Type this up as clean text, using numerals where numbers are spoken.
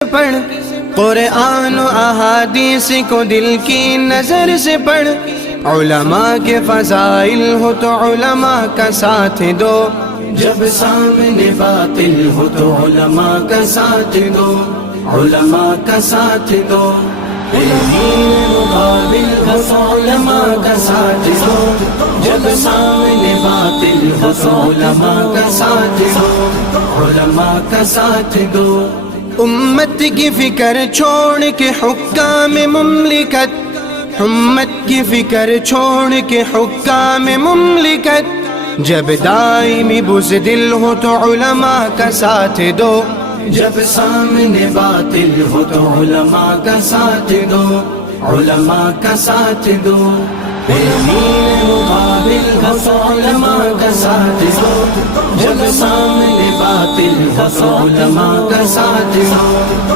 پڑھ، قرآن و احادیث کو دل کی نظر سے پڑھ، علماء کے فضائل ہو تو علماء کا ساتھ دو، جب سامنے باطل ہو تو علماء کا ساتھ دو، علماء کا ساتھ دو، مقابل ہو تو علماء کا ساتھ دو، جب سامنے باطل ہو تو علماء کا ساتھ دو، علماء کا ساتھ دو۔ امت کی فکر چھوڑ کے حکام مملکت، امت کی فکر چھوڑ کے حکام مملکت، جب دائمی بزدل ہو تو علماء کا ساتھ دو، جب سامنے باطل ہو تو علماء کا ساتھ دو، علماء کا ساتھ دو، مقابل ہو تو علماء کا ساتھ دو، جب سامنے باطل ہو تو علماء کا ساتھ دو۔